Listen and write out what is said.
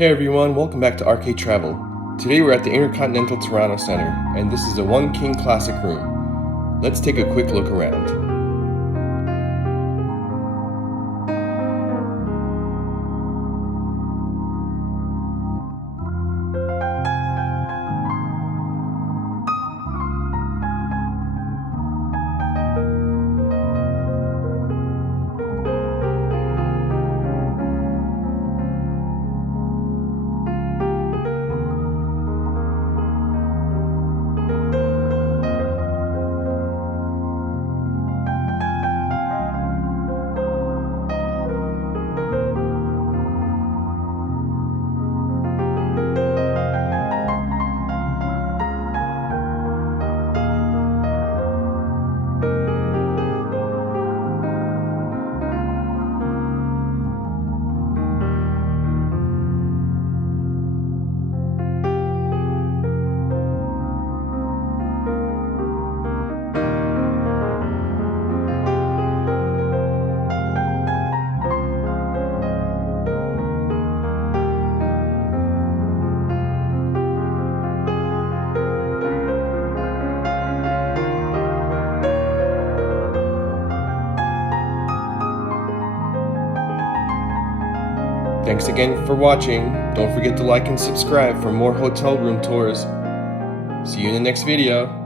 Hey everyone, welcome back to Arcade Travel. Today we're at the InterContinental Toronto Centre, and this is a One King Classic room. Let's take a quick look around. Thanks again for watching. Don't forget to like and subscribe for more hotel room tours. See you in the next video.